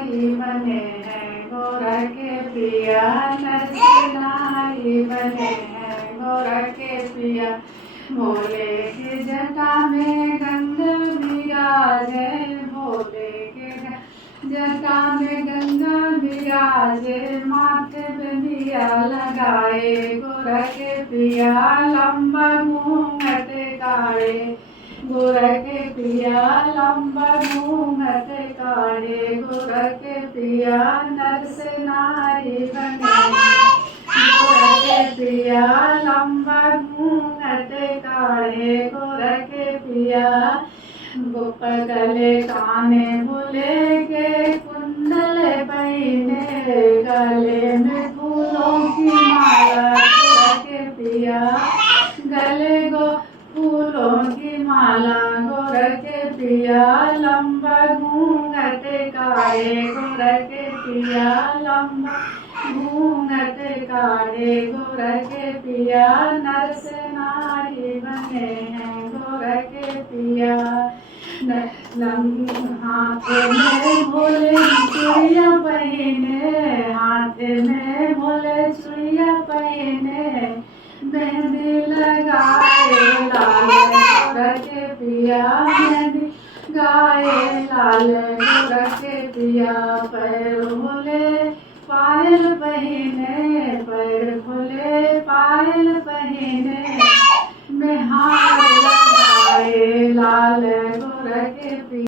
नारी बने हैं गोर के पिया, नर से नारी बने हैं गोर के पिया। भोले के जटा में गंगा विराजे, भोले के जटा में गंगा विराजे, माथे पे दिया लगाए गोर के पिया, लंबा घूंघट काढ़े गोर के पिया, लंबा घूंघट काढ़े गोर के पिया। नर से नारी बने गोर के पिया, लंबा घूंघट काढ़े गोर के पिया। गोप गले काने भोले के कुंडल पहने, गले में फूलों की माला गोर के पिया, गले गो फूलों की माला गोर के पिया। लंबा घूंघट काढ़े गोर के पिया, लंबा घूंघट काढ़े गोर के पिया। नर से नारी बने हैं गोर के पिया। हाथ में भोले चूड़िया पहने, हाथ में भोले चूड़िया पहने, मेहंदी लगाए लाल गोर के पिया, मेहंदी गाए लाल गोर के पिया। पैर भोले पायल पहने, पैर भोले पायल पहने, में हार लगाए लाल गोर के पिया।